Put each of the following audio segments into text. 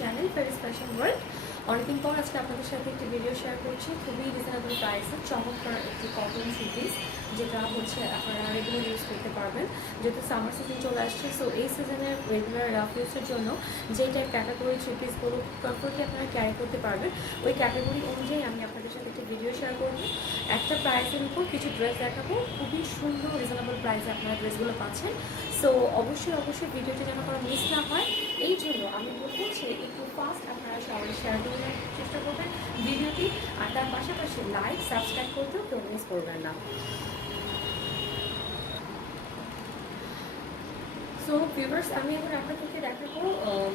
Channel Ferris fashion world. অনেকদিন পর আজকে আপনাদের সাথে একটি ভিডিও শেয়ার করছি। খুবই রিজনেবল প্রাইসে চমৎকার একটি কটন থ্রি পিস, যেটা হচ্ছে আপনারা রেগুলার ইউজ করতে পারবেন। যেহেতু সামার সিজন চলে আসছে, সো এই সিজনের রেগুলার রাফ ইউজের জন্য যেই টাইপ ক্যাটাগরি থ্রি পিসগুলো কমফোর্টলি আপনারা ক্যারি করতে পারবেন, ওই ক্যাটাগরি অনুযায়ী আমি আপনাদের সাথে একটি ভিডিও শেয়ার করবো। একটা প্রাইসের উপর কিছু ড্রেস দেখাবো, খুবই সুন্দর রিজনেবল প্রাইসে আপনারা ড্রেসগুলো পাচ্ছেন। সো অবশ্যই ভিডিওটি যেন কোনো মিস না হয়, এই জন্য আমি বলবো যে একটু ফাস্ট আপনারা সবাই শেয়ার করে নেওয়ার চেষ্টা করবেন ভিডিওটি, আর তার পাশাপাশি লাইক সাবস্ক্রাইব করতেও কেউ মিস করবেন না। সো ভিউয়ার্স, আমি এখন আপনাদেরকে দেখাবো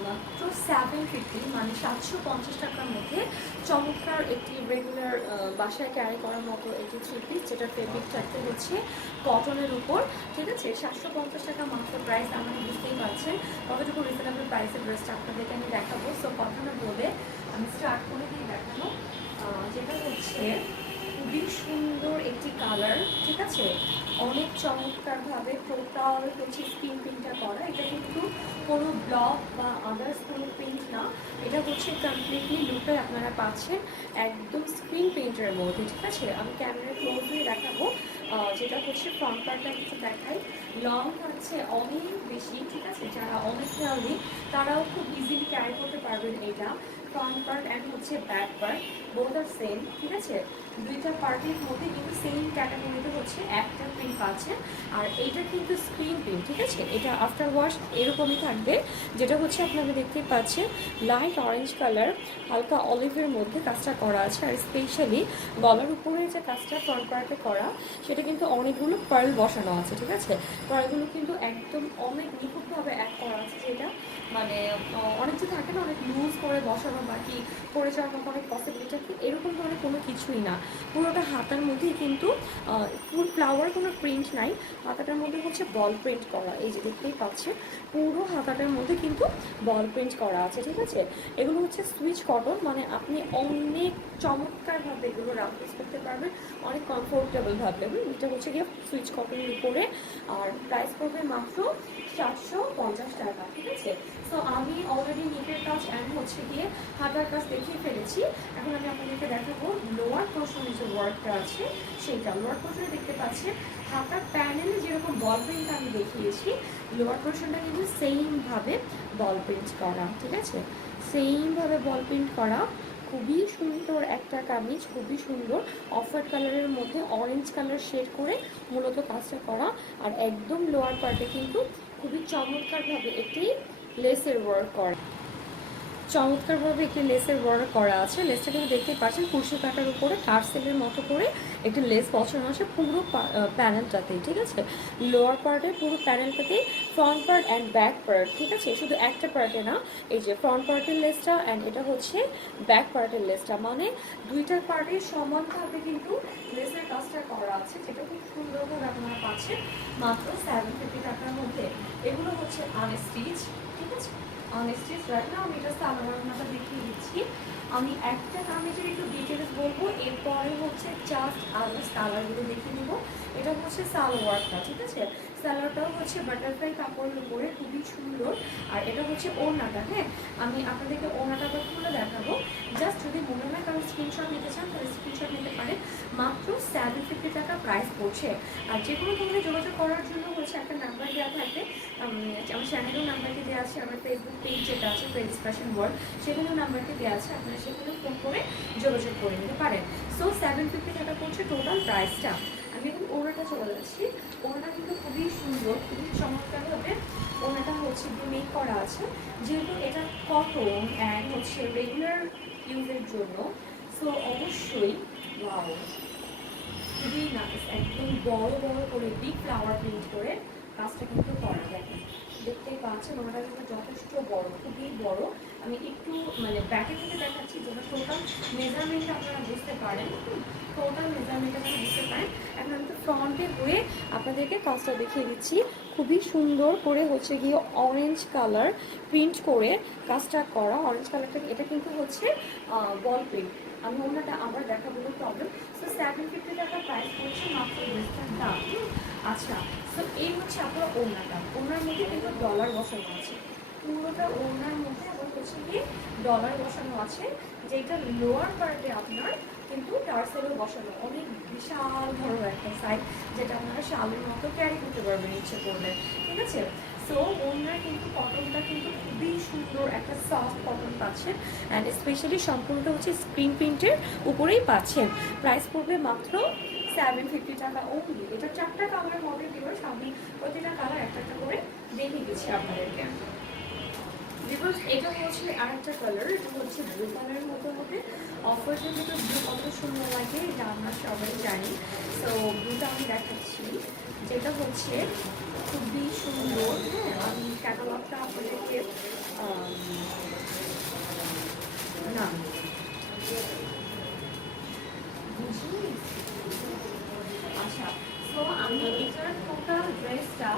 মাত্র 750 মানে 750 টাকার মধ্যে চমৎকার একটি রেগুলার বাসায় ক্যারি করার মতো একটি থ্রি পিস, যেটা ফেব্রিক থাকতে হচ্ছে কটনের উপর। ঠিক আছে, 750 টাকা মাত্র প্রাইস, আমাকে বুঝতেই পারছেন কতটুকু রিজনেবল প্রাইসের ড্রেসটা আপনাদেরকে আমি দেখাবো। সো কথা না বলে আমি স্টার্ট করে দিয়ে দেখানো, যেটা হচ্ছে খুবই সুন্দর একটি কালার। ঠিক আছে, অনেক চমৎকারভাবে টোটাল হচ্ছে স্ক্রিন প্রিন্টটা করা। এটা কিন্তু কোনো ব্লক বা আদার্স কোনো প্রিন্ট না, এটা হচ্ছে কমপ্লিটলি লুকটা আপনারা পাচ্ছেন একদম স্ক্রিন প্রিন্টের মধ্যে। ঠিক আছে, আমি ক্যামেরা ক্লোজ দিয়ে দেখাবো। যেটা হচ্ছে ফ্রন্ট পার্টটা কিছু দেখাই, লং থাকছে অনেক বেশি। ঠিক আছে, যারা অনেক হেলদি তারাও খুব ইজিলি ক্যারি করতে পারবেন এটা। ফ্রন্ট পার্ট অ্যান্ড হচ্ছে ব্যাক পার্ট বোথ আর সেম। ঠিক আছে, দুইটা পার্টের মধ্যে কিন্তু সেম ক্যাটাগরিতে হচ্ছে একটা প্রিন্ট পাচ্ছেন, আর এইটা কিন্তু স্ক্রিন প্রিন্ট। ঠিক আছে, এটা আফটার ওয়াশ এরকমই থাকবে, যেটা হচ্ছে আপনারা দেখতেই পাচ্ছেন লাইট অরেঞ্জ কালার হালকা অলিভের মধ্যে কাজটা করা আছে। আর স্পেশালি গলার উপরে যে কাজটা ফ্রন্ট পার্টে করা, সেটা কিন্তু অনেকগুলো পার্ল বসানো আছে। ঠিক আছে, পার্লগুলো কিন্তু একদম অনেক নিখুঁতভাবে অ্যাড করা আছে, যেটা মানে অনেক যে থাকে না অনেক লুজ করে বসানো বা কি পরে যাওয়ার মতো অনেক পসিবিলিটি, এরকম ধরনের কোনো কিছুই না। পুরোটা হাতার মধ্যেই কিন্তু ফুল ফ্লাওয়ার কোনো প্রিন্ট নাই, হাতাটার মধ্যে হচ্ছে বল প্রিন্ট করা। এই যে দেখতেই পাচ্ছে পুরো হাতাটার মধ্যে কিন্তু বল প্রিন্ট করা আছে। ঠিক আছে, এগুলো হচ্ছে সুইচ কটন, মানে আপনি অনেক চমৎকারভাবে এগুলো রাফ ইউজ করতে পারবেন, অনেক কমফোর্টেবলভাবে। এটা হচ্ছে গিয়ে সুইচ কটনের উপরে, আর প্রাইস পড়বে মাত্র 750 টাকা। ঠিক আছে, সো আমি অলরেডি নিটের কাজ অ্যান্ড হচ্ছে গিয়ে হাতার কাজ দেখিয়ে ফেলেছি। এখন আমি আপনাদেরকে দেখাবো লোয়ার পোর্শনে যে ওয়ার্কটা আছে সেইটা। লোয়ার পোর্শনে দেখতে পাচ্ছেন হাতার প্যানেলে যেরকম বল প্রিন্ট আমি দেখিয়েছি, লোয়ার পোর্শনটা কিন্তু সেইমভাবে বল প্রিন্ট করা। ঠিক আছে, সেইমভাবে বল প্রিন্ট করা। খুবই সুন্দর একটা কামিজ, খুবই সুন্দর অফ হোয়াইট কালারের মধ্যে অরেঞ্জ কালার শেড করে মূলত কাজটা করা। আর একদম লোয়ার পার্টে কিন্তু খুবই চমৎকারভাবে একটি লেসের ওয়ার্ক করা, চমৎকারভাবে একটি লেসের ওয়ার্ক করা আছে। লেসটা কিন্তু দেখতেই পাচ্ছেন কুর্শি কাটার উপরে টার্সেলের মতো করে একটি লেস বসানো আছে পুরো প্যানেলটাতেই। ঠিক আছে, লোয়ার পার্টের পুরো প্যানেলটাতেই front part and back part. ঠিক আছে, শুধু একটা পার্টে না, এই যে ফ্রন্ট পার্টের লেসটা অ্যান্ড এটা হচ্ছে ব্যাক পার্টের লেসটা, মানে দুইটা পার্টের সমানভাবে কিন্তু লেসের কাজটা করা আছে, যেটা খুব সুন্দরভাবে আপনারা পাচ্ছেন মাত্র 750 টাকার মধ্যে। এগুলো হচ্ছে আনস্টিচ। ঠিক আছে, অনেস্টিচ রাইট না, আমি এটা সালোয়ারটা দেখিয়ে দিচ্ছি। আমি একটা কামিজের একটু ডিটেলস বলবো, এরপরে হচ্ছে জাস্ট আদার্স কালারগুলো দেখিয়ে দেবো। এটা হচ্ছে সালোয়ারটা। ঠিক আছে, সালোয়ারটাও হচ্ছে বাটারফ্লাই কাপড়ের উপরে, খুবই সুন্দর। আর এটা হচ্ছে ওড়নাটা। হ্যাঁ, আমি আপনাদেরকে ওড়নাটা খুলে দেখাবো। জাস্ট যদি মনে হয় কারণ স্ক্রিনশট নিতে চান তাহলে স্ক্রিনশট নিতে পারেন। মাত্র 750 টাকা প্রাইস পড়ছে। আর যে কোনো ধরনের যোগাযোগ করার জন্য হচ্ছে একটা নাম্বার দেওয়া থাকবে, আমার চ্যানেলেও নাম্বারটি দেওয়া আছে, আমার ফেসবুক পেজ যেটা আছে ফ্রেন্ডস ফ্যাশন ওয়ার্ল্ড, সেখানেও নাম্বারটি দেওয়া আছে, আপনারা সেখানে ফোন করে যোগাযোগ করে নিতে পারেন। সো 750 টাকা পড়ছে টোটাল প্রাইসটা। আমি এখন ওড়নাটা চলে যাচ্ছি। ওড়নাটা কিন্তু খুবই সুন্দর, খুবই চমৎকারভাবে ওড়নাটা হচ্ছে মেক করা আছে, যেহেতু এটা কটন অ্যান্ড হচ্ছে রেগুলার ইউজের জন্য। সো অবশ্যই ওয়াও, খুবই নাইস, একদম বড় বড় করে বিগ ফ্লাওয়ার প্রিন্ট করে কাজটা কিন্তু করা। দেখেন, দেখতেই পাচ্ছেন ওনাটা কিন্তু যথেষ্ট বড়, খুবই বড়। আমি একটু মানে ব্যাকে থেকে দেখাচ্ছি যেন টোটাল মেজারমেন্টটা আপনারা বুঝতে পারেন, টোটাল মেজারমেন্টটা আপনারা বুঝতে পারেন। এখন আমি তো ফ্রন্টে হয়ে আপনাদেরকে কাজটা দেখিয়ে দিচ্ছি। খুবই সুন্দর করে হচ্ছে গিয়ে অরেঞ্জ কালার প্রিন্ট করে কাজটা করা। অরেঞ্জ কালারটা এটা কিন্তু হচ্ছে বল প্রিন্ট। আমি ওনাটা আবার দেখাবো, প্রবলেম। সো 750 টাকা প্রাইস পড়ছে মাত্র ড্রেসটার দাম। আচ্ছা, সো এই হচ্ছে আপনার ওড়নাটা। ওড়নার মধ্যে কিন্তু ডলার বসানো আছে, পুরোটা ওড়নার মধ্যে আবার হচ্ছে গিয়ে ডলার বসানো আছে, যেটা লোয়ার পার্টে আপনার কিন্তু টার্সেলও বসানো, অনেক বিশাল বড় একটা সাইজ, যেটা আপনারা শালের মতো ক্যারি করতে পারবেন ইচ্ছে করলে, ঠিক আছে। সো ওনার কিন্তু কটনটা কিন্তু খুবই সুন্দর একটা সফট কটন পাচ্ছেন, অ্যান্ড স্পেশালি সম্পূর্ণটা হচ্ছে স্ক্রিন প্রিন্টের উপরেই পাচ্ছেন। প্রাইস পড়বে মাত্র 750 টাকা ওনলি। এটা 4টা কালার মডেল ভিউয়ার্স, আমি প্রতিটা কালার একটা একটা করে দেখিয়ে দিচ্ছি আপনাদেরকে। বিকজ এটা হচ্ছে আরেকটা কালার, এটা হচ্ছে ব্লু কালারের মতো হবে। অফারের ভিতরে ব্লু কত সুন্দর লাগে এটা আমরা সবাই জানি। সো ব্লুটা আমি দেখাচ্ছি, যেটা হচ্ছে খুবই সুন্দর। হ্যাঁ, আমি ক্যাটালগটা আপনাদেরকে না বুঝি। আচ্ছা, সো আমি এটার টোটাল ড্রেসটা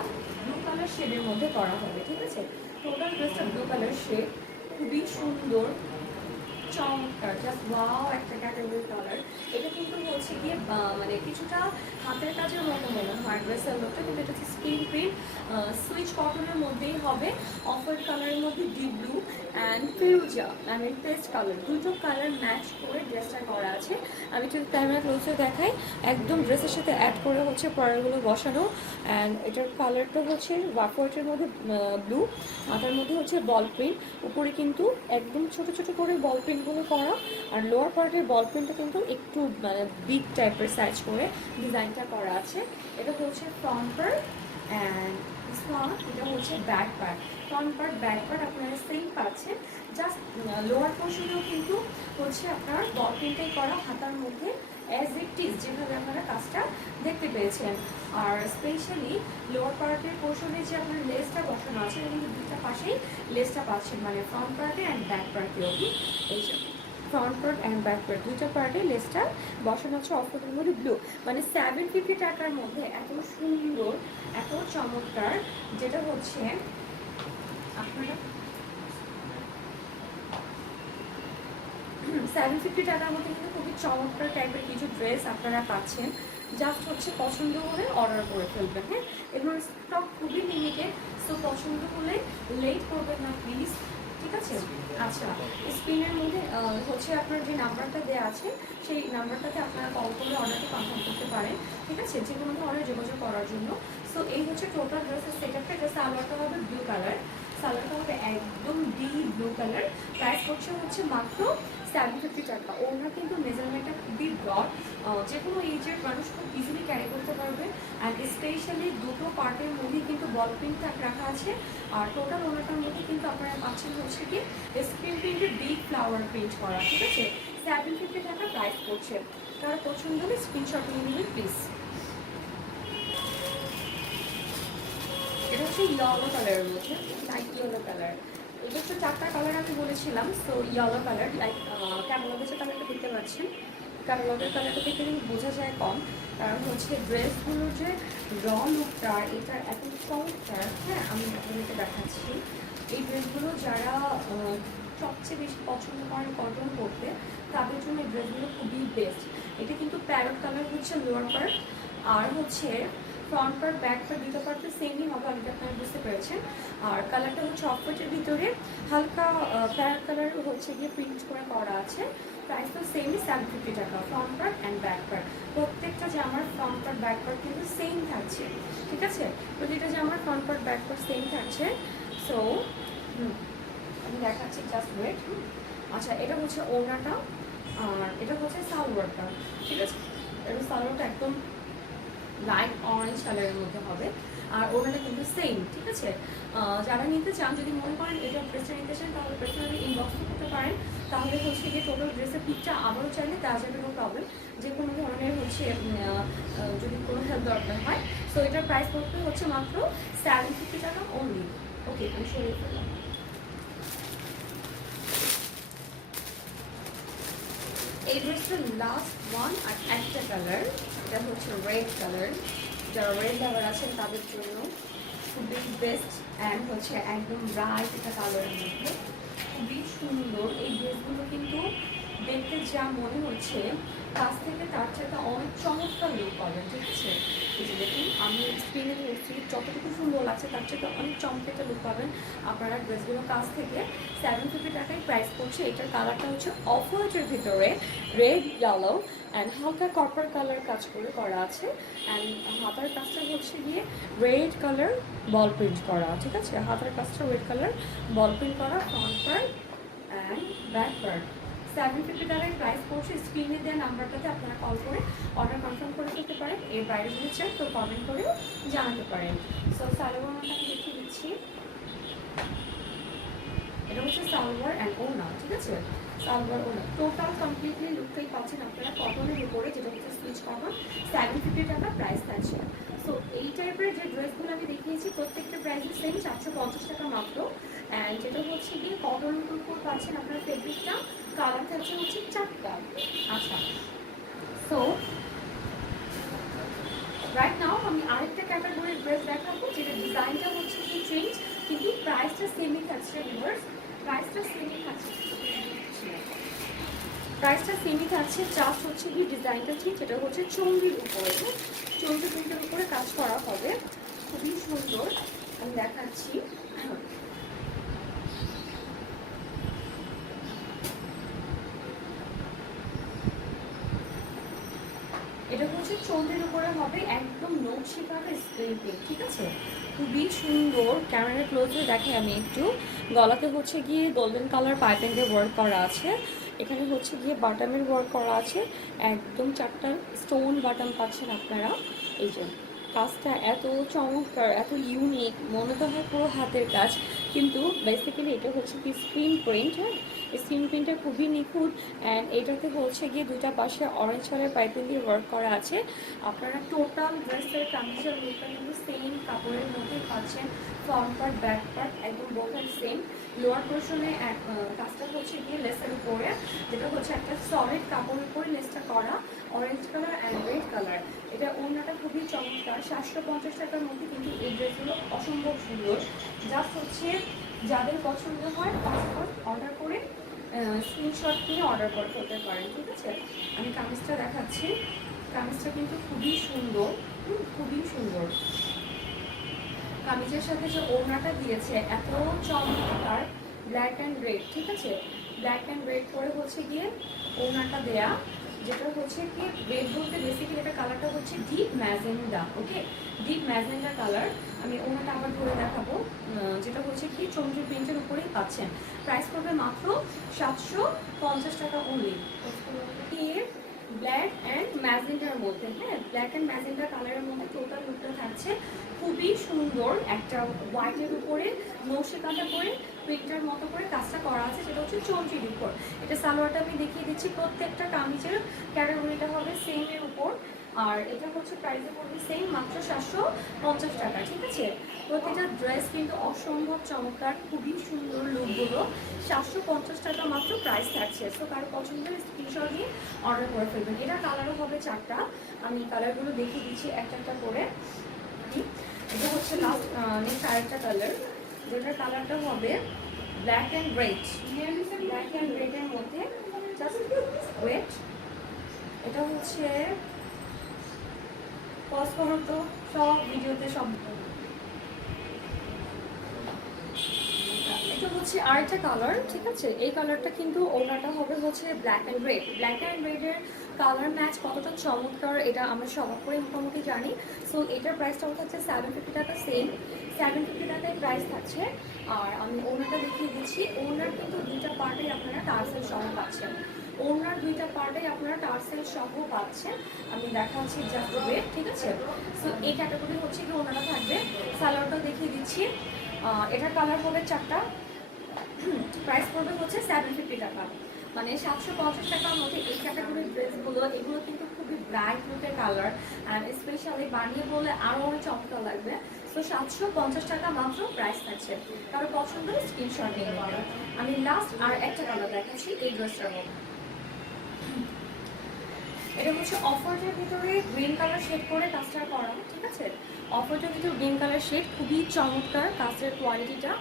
ব্লু কালার শেডের মধ্যে করা হবে, ঠিক আছে। টোটাল ড্রেসটা ব্লু কালার শেড, খুবই সুন্দর চমৎকার, জাস্ট ওয়াও একটা ক্যাটাগরি কালার। এটা কিন্তু হচ্ছে গিয়ে মানে কিছুটা হাতের কাজের মতো মনে হয় ড্রেসের লোকটা, কিন্তু এটা হচ্ছে স্ক্রিন প্রিন্ট সুইচ কটনের মধ্যেই হবে। অফার কালারের মধ্যে ডিপ ব্লু অ্যান্ড ফিরোজা অ্যান্ড পেস্ট কালার, দুটো কালার ম্যাচ করে ড্রেসটা করা আছে। আমি যদি ক্যামেরা ক্লোজে দেখাই, একদম ড্রেসের সাথে অ্যাড করে হচ্ছে পড়াগুলো বসানো। অ্যান্ড এটার কালারটা হচ্ছে ওয়াকওয়ার্টের মধ্যে ব্লু, মাথার মধ্যে হচ্ছে বল প্রিন্ট, উপরে কিন্তু একদম ছোট ছোট করে বল প্রিন্টগুলো করা। আর লোয়ার পার্টের বল প্রিন্টটা কিন্তু একটু মানে বিগ টাইপের সাইজ করে ডিজাইনটা করা আছে। এটা হচ্ছে ফ্রন্ট পার্ট অ্যান্ড এটা হচ্ছে back part. Front part back part আপনারা সেম পাচ্ছেন, জাস্ট লোয়ার পোর্শনেও কিন্তু হচ্ছে আপনার বল প্রিন্টাই করা হাতার মধ্যে অ্যাজ ইট ইজ, যেভাবে আপনারা কাজটা দেখতে পেয়েছেন। আর স্পেশালি লোয়ার পার্টের পোর্শনে যে আপনার লেসটা বসানো আছে, এটা কিন্তু দুটা পাশেই লেসটা পাচ্ছেন, মানে ফ্রন্ট পার্টে অ্যান্ড ব্যাক পার্টেও। এই যে front part and back part দুইটা পার্টে লেসটা বসানো হচ্ছে অফারের মধ্যে ব্লু, মানে 750 টাকার মধ্যে এত সুন্দর এত চমৎকার, যেটা হচ্ছে আপনারা 750 টাকার মধ্যে কিন্তু খুবই চমৎকার টাইপের কিছু ড্রেস আপনারা পাচ্ছেন। জাস্ট হচ্ছে পছন্দ হলে অর্ডার করে ফেলবেন। হ্যাঁ, এগুলোর স্টক খুবই লিমিটেড, সো পছন্দ হলে লেট করবেন না প্লিজ, ঠিক আছে। আচ্ছা, স্ক্রিনের মধ্যে হচ্ছে আপনার যে নাম্বারটা দেওয়া আছে, সেই নাম্বারটাতে আপনারা কল করে অর্ডারটা কনফার্ম করতে পারেন, ঠিক আছে, যে কোনো ধরনের যোগাযোগ করার জন্য। সো এই হচ্ছে টোটাল ড্রেসের সেটআপটা। এটা সালোয়ারটা হবে ব্লু কালার, সালোয়ারটা হবে একদম ডিপ ব্লু কালার। প্রাইস হচ্ছে মাত্র 750 টাকা। ওনার কিন্তু মেজারমেন্টটা খুবই ব্রড, যে কোনো এইজের মানুষ খুব ইজিলি ক্যারি করতে পারবে। অ্যান্ড স্পেশালি দুটো পার্টের মধ্যেই কিন্তু বল প্রিন্ট রাখা আছে। আর টোটাল ওনাটার মধ্যে কিন্তু আপনারা পাচ্ছেন হচ্ছে কি স্ক্রিন প্রিন্টের বিগ ফ্লাওয়ার প্রিন্ট করা, ঠিক আছে। 750 টাকা প্রাইস পড়ছে। কারো পছন্দ হলে স্ক্রিনশট নিয়ে নেবেন প্লিজ। এটা হচ্ছে ইয়েলো কালারের মধ্যে, লাইট ইয়েলো কালার। এটা হচ্ছে 4টা কালার আমি বলেছিলাম। সো ইয়েলো কালার, লাইক ক্যাটালগের যে কালারটা দেখতে পাচ্ছেন, ক্যাটালগের কালারটা দেখে কিন্তু বোঝা যায় কম, কারণ হচ্ছে ড্রেসগুলোর যে র লুকটা এটা এত চমৎকার। হ্যাঁ, আমি আপনাদেরকে দেখাচ্ছি এই ড্রেসগুলো যারা সবচেয়ে বেশি পছন্দ করেন কটন করতে, তাদের জন্য এই ড্রেসগুলো খুবই বেস্ট। এটা কিন্তু প্যারট কালার হচ্ছে লোয়ার পার্ট, আর হচ্ছে ফ্রন্ট পার্ট ব্যাক পার্ট দুটো পার্ট তো সেমই হবে, আমি আপনারা বুঝতে পেরেছেন। আর কালারটা হচ্ছে অফারের ভিতরে হালকা প্যারট কালার হচ্ছে গিয়ে প্রিন্ট করে করা আছে। প্রাইস তো সেমই 750 টাকা। Front part and back part, প্রত্যেকটা জামার ফ্রন্ট পার্ট ব্যাক পার্ট কিন্তু সেম থাকছে, ঠিক আছে। প্রতিটা জামার front part back part same থাকছে। সো আমি দেখাচ্ছি, জাস্ট ওয়েট। আচ্ছা, এটা হচ্ছে ওড়নাটা, আর এটা হচ্ছে সালোয়ারটা, ঠিক আছে। এটা সালোয়ারটা একদম লাইট অরেঞ্জ কালারের মধ্যে হবে, আর ওনাটা কিন্তু সেম, ঠিক আছে। যারা নিতে চান, যদি মনে করেন এটা ড্রেসটা নিতে চান, তাহলে পার্সোনালি ইনবক্স করতে পারেন। তাহলে হচ্ছে গিয়ে টোটাল ড্রেসের পিকটা আবারও চাইলে দেওয়া যাবে, কোনো প্রবলেম। যে কোনো ধরনের হচ্ছে যদি কোনো হেল্প দরকার হয়। সো এটার প্রাইস পড়তে হচ্ছে মাত্র 750 টাকা অনলি। ওকে, আমি সরিয়ে ফেললাম। এই ড্রেসটার লাস্ট ওয়ান আর একটা কালার, এটা হচ্ছে রেড কালার। যারা রেড লাভার আছেন তাদের জন্য খুবই বেস্ট, অ্যান্ড হচ্ছে একদম ব্রাইট একটা কালারের মধ্যে খুবই সুন্দর। এই ড্রেসগুলো কিন্তু দেখতে যা মনে হচ্ছে কাছ থেকে তার চাইতে অনেক চমৎকার লুক পাবেন, ঠিক আছে। এই যে দেখুন আমি স্ক্রিনে ধরছি, যতটুকু সুন্দর লাগছে তার চাইতে অনেক চমৎকার লুক পাবেন আপনারা ড্রেসগুলো কাছ থেকে। 750 টাকায় প্রাইস পড়ছে। এটার কালারটা হচ্ছে অফ হোয়াইটের ভিতরে রেড ইয়েলো অ্যান্ড হালকা কপার কালার কাজ করে করা আছে। অ্যান্ড হাতার কাজটা হচ্ছে গিয়ে রেড কালার বল প্রিন্ট করা, ঠিক আছে। হাতার কাজটা রেড কালার বল প্রিন্ট করা, front part and back part. 750 টাকায় প্রাইস পড়ছে। স্ক্রিনে দেওয়া নাম্বারটাতে আপনারা কল করে অর্ডার কনফার্ম করে ফেলতে পারেন। এর বাইরে যদি চান তো কমেন্ট করেও জানাতে পারেন। সো সালোয়ারটা আমি দেখিয়ে দিচ্ছি। এটা হচ্ছে সালোয়ার অ্যান্ড ওড়না, ঠিক আছে। সালোয়ার ওড়না টোটাল কমপ্লিটলি লুকটাই পাচ্ছেন আপনারা কটনের উপরে, যেটা হচ্ছে সুইচ কটন। 750 টাকা প্রাইস থাকছে। সো এই টাইপের যে ড্রেসগুলো আমি দেখিয়েছি প্রত্যেকটা প্রাইসই সেম, 450 টাকা মাত্র। অ্যান্ড যেটা হচ্ছে গিয়ে কটনের উপর পাচ্ছেন আপনার ফেব্রিকটা, কালার থাকছে হচ্ছে 4টা। আচ্ছা, সো রাইট নাও আমি আরেকটা ক্যাটাগরির ড্রেস দেখাবো, যেটা ডিজাইনটা হচ্ছে কি চেঞ্জ, কিন্তু প্রাইসটা সেমই থাকছে। ভিউয়ার্স, প্রাইসটা সেমই থাকছে, জাস্ট হচ্ছে কি ডিজাইনটা ঠিক। যেটা হচ্ছে চন্ডির উপরে, চন্ডি প্রিন্টের উপরে কাজ করা হবে, খুবই সুন্দর। আমি দেখাচ্ছি। এটা হচ্ছে চন্ডির উপরে হবে, একদম নকশিকাটা স্ক্রিন প্রিন্ট, ঠিক আছে। খুবই সুন্দর। ক্যামেরা ক্লোজে দেখে আমি একটু। গলাতে হচ্ছে গিয়ে গোল্ডেন কালার পাইপিং দিয়ে ওয়ার্ক করা আছে। এখানে হচ্ছে গিয়ে বাটামের ওয়ার্ক করা আছে, একদম 4টা স্টোন বাটাম পাচ্ছেন আপনারা। এই যে কাজটা এত চমৎকার, এত ইউনিক, মনে তো হয় পুরো হাতের কাজ, কিন্তু বেসিক্যালি এটা হচ্ছে কি স্ক্রিন প্রিন্ট। হ্যাঁ, স্ক্রিন প্রিন্টটা খুবই নিখুঁত। অ্যান্ড এটাতে হচ্ছে গিয়ে দুটা পাশে অরেঞ্জ কালার পাইপিং দিয়ে ওয়ার্ক করা আছে। আপনারা টোটাল ড্রেসের কামিজের লুকটা কিন্তু সেম কাপড়ের মধ্যেই পাচ্ছেন। ফ্রন্ট পার্ট ব্যাক পার্ট একদম বোথার সেম। লোয়ার পোর্শনে কাজটা হচ্ছে গিয়ে লেসের উপরে, যেটা হচ্ছে একটা সলিড কাপড়ের উপরে লেসটা করা, orange colour and red colour. এটা ওড়নাটা খুবই চমৎকার। 750 টাকার মধ্যে কিন্তু এই ড্রেসগুলো অসম্ভব সুন্দর। জাস্ট হচ্ছে যাদের পছন্দ হয় পাসপোর্ট অর্ডার করে স্ক্রিনশট নিয়ে অর্ডার করে ফেলতে পারেন, ঠিক আছে। আমি কামিজটা দেখাচ্ছি। কামিজটা কিন্তু খুবই সুন্দর, খুবই সুন্দর। কামিজের সাথে যে ওড়নাটা দিয়েছে এত চমৎকার, ব্ল্যাক অ্যান্ড রেড, ঠিক আছে। ব্ল্যাক অ্যান্ড রেড করে হচ্ছে গিয়ে ওড়নাটা দেয়া, যেটা হচ্ছে কি রেড বলতে বেসিক্যালি এটা কালারটা হচ্ছে ডিপ ম্যাজেন্ডা। ওকে, ডিপ ম্যাজেন্ডা কালার। আমি ওনাটা আবার ধরে দেখাবো, যেটা হচ্ছে কি চন্দ্র প্রিন্টের উপরেই পাচ্ছেন। প্রাইস পড়বে মাত্র 750 টাকা অনলি। ব্ল্যাক অ্যান্ড ম্যাজেন্ডার মধ্যে, হ্যাঁ, ব্ল্যাক অ্যান্ড ম্যাজেন্ডা কালারের মধ্যে টোটাল লুকটা থাকছে খুবই সুন্দর। একটা হোয়াইটের উপরে নকশিকাঁথা করে প্রিন্টার মতো করে কাজটা করা আছে, সেটা হচ্ছে চন্দ্রির উপর। এটা সালোয়ারটা আমি দেখিয়ে দিচ্ছি। প্রত্যেকটা কামিজের ক্যাটাগরিটা হবে সেমের উপর। আর এটা হচ্ছে প্রাইসে পড়বে সেম, মাত্র 750 টাকা, ঠিক আছে। প্রতিটা ড্রেস কিন্তু অসম্ভব চমৎকার, খুবই সুন্দর লুকগুলো। 750 টাকা মাত্র প্রাইস থাকছে। সো কারো পছন্দের স্ক্রিনশট দিয়ে অর্ডার করে ফেলবেন। এটা কালারও হবে 4টা। আমি কালারগুলো দেখিয়ে দিচ্ছি একটা একটা করে। এটা হচ্ছে লাস্ট নেক্সট আরেকটা কালার, যেটার কালারটা হবে black and red. Black and রেডের মধ্যে জাস্ট ওয়েট। এটা হচ্ছে পজ করো তো, সব ভিডিওতে সব। এটা হচ্ছে আরেকটা কালার, ঠিক আছে। এই কালারটা কিন্তু ওনাটা হবে হচ্ছে black and red. Black and রেডের কালার ম্যাচ কতটা চমৎকার এটা আমরা সবার করে মোটামুটি জানি। সো এটার প্রাইসটা হচ্ছে 750 টাকা, সেম 750 টাকায় প্রাইস থাকছে। আর আমি ওনাটা দেখিয়ে দিচ্ছি। ওনার কিন্তু দুইটা পার্টেই আপনারা টার্সেল সহ পাচ্ছেন। ওনার দুইটা পার্টে আপনারা টার্সেল সহ পাচ্ছেন। আমি দেখাচ্ছি জাস্ট ওয়েট, ঠিক আছে। সো এই ক্যাটাগরি হচ্ছে কি ওনারা থাকবে। সালোয়ারটা দেখিয়ে দিচ্ছি। এটার কালার হবে 4টা। প্রাইস পড়বে হচ্ছে 750 টাকা, মানে 750 টাকার মধ্যে এই ক্যাটাগরির ড্রেসগুলো। এগুলো কিন্তু খুবই ব্রাইট লুকের কালার, অ্যান্ড স্পেশালি বানিয়ে বলে আরও অনেক চমৎকার লাগবে। তো 750 টাকা মাত্র প্রাইস থাকছে। কারো পছন্দ স্ক্রিনশট নিয়ে নেবেন। আমি লাস্ট আর একটা কালার দেখাচ্ছি এই ড্রেসটার মধ্যে। এটা হচ্ছে অফারের ভিতরে গ্রিন কালার শেড করে কাজটা করা, ঠিক আছে। অফারটার ভিতরে গ্রিন কালার শেড, খুবই চমৎকার কাজের কোয়ালিটিটা।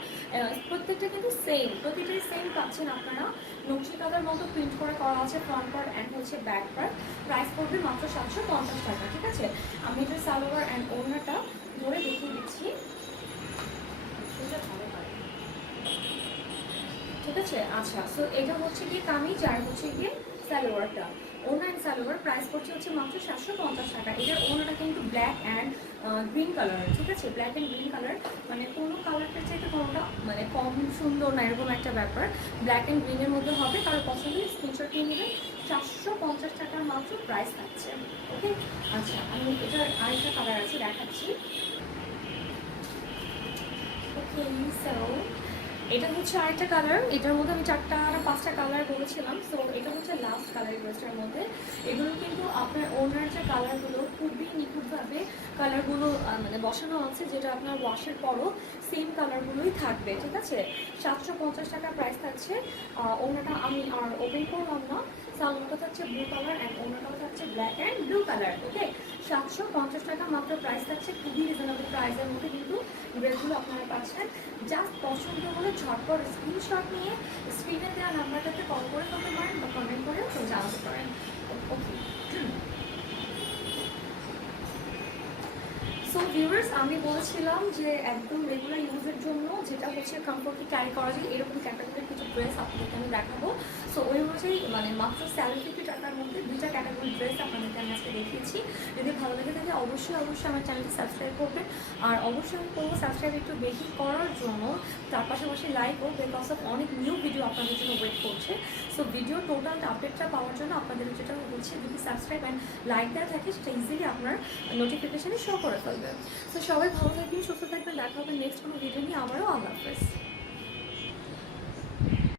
প্রত্যেকটা কিন্তু সেম, প্রতিটাই সেম পাচ্ছেন আপনারা। নকশি কাঁথার মতো প্রিন্ট করে করা আছে ফ্রন্ট পার্ট অ্যান্ড হচ্ছে ব্যাক পার্ট। প্রাইস পড়বে মাত্র 750 টাকা, ঠিক আছে। আমি এটার সালোয়ার অ্যান্ড ওড়নাটা ধরে দেখিয়ে দিচ্ছি, ঠিক আছে। আচ্ছা, সো এটা হচ্ছে গিয়ে কামিজ আর হচ্ছে গিয়ে সালোয়ারটা, ওড়না অ্যান্ড সালোয়ার প্রাইস পড়ছে হচ্ছে মাত্র 750 টাকা। এটার ওড়নাটা কিন্তু ব্ল্যাক অ্যান্ড গ্রিন কালার, ঠিক আছে, ব্ল্যাক অ্যান্ড গ্রিন কালার, মানে কোনো কালারটার চাইতে কোনোটা মানে কম সুন্দর না, এরকম একটা ব্যাপার। ব্ল্যাক অ্যান্ড গ্রিনের মধ্যে হবে, কারো পছন্দের স্ক্রিনশট নিয়ে নেবেন। 750 টাকার মাত্র প্রাইস থাকছে, ওকে। আচ্ছা, আমি এটার আরেকটা কালার আছে দেখাচ্ছি, ওকে। সো এটা হচ্ছে আরেকটা কালার, এটার মধ্যে আমি 4টা না 5টা কালার বলেছিলাম। সো এটা হচ্ছে লাস্ট কালার ড্রেসটার মধ্যে। এগুলো কিন্তু আপনার ওনার যে কালারগুলো খুবই নিখুঁতভাবে কালারগুলো মানে বসানো আছে, যেটা আপনার ওয়াশের পরও সেম কালারগুলোই থাকবে, ঠিক আছে। 750 টাকা প্রাইস থাকছে। ওনাটা আমি আর ওপেন করলাম না। সালোয়ারটা থাকছে ব্লু কালার অ্যান্ড ওনাটাও থাকছে ব্ল্যাক অ্যান্ড ব্লু কালার, ওকে। 750 টাকা মাত্র প্রাইস থাকছে, খুবই রিজনেবল প্রাইসের মধ্যে কিন্তু ড্রেসগুলো আপনারা পাচ্ছেন। জাস্ট পছন্দ হলে ঝটপট স্ক্রিনশট নিয়ে স্ক্রিনে দেওয়া নাম্বারটাতে কল করে ফেলতে পারেন বা কমেন্ট করে জানাতে পারেন, ওকে। সো ভিউয়ার্স, আমি বলেছিলাম যে একদম রেগুলার ইউজের জন্য যেটা হচ্ছে কমফোর্টলি ক্যারি করা যায় এরকম ক্যাটাগরির কিছু ড্রেস আপনাদেরকে আমি দেখাবো। সো ওই অনুযায়ী মানে মাত্র 750 টাকার মধ্যে 2টা ক্যাটাগরির ড্রেস আপনাদেরকে আমি আজকে দেখিয়েছি। যদি ভালো লেগে থাকে অবশ্যই আমার চ্যানেলটি সাবস্ক্রাইব করবেন। আর অবশ্যই আমি করবো সাবস্ক্রাইব একটু বেশি করার জন্য, তার পাশাপাশি লাইকও, বিকজ অফ অনেক নিউ ভিডিও আপনাদের জন্য ওয়েট করছে। সো ভিডিও টোটাল আপডেটটা পাওয়ার জন্য আপনাদের যেটা হচ্ছে যদি সাবস্ক্রাইব অ্যান্ড লাইক দেওয়া থাকে সেটা ইজিলি আপনার নোটিফিকেশানে শো করে ফেলবে। তো সবাই ভালো থাকবেন, সুস্থ থাকবেন, দেখা হবে নেক্সট কোনো ভিডিও নিয়ে। আবারও আল্লাহ হাফেজ।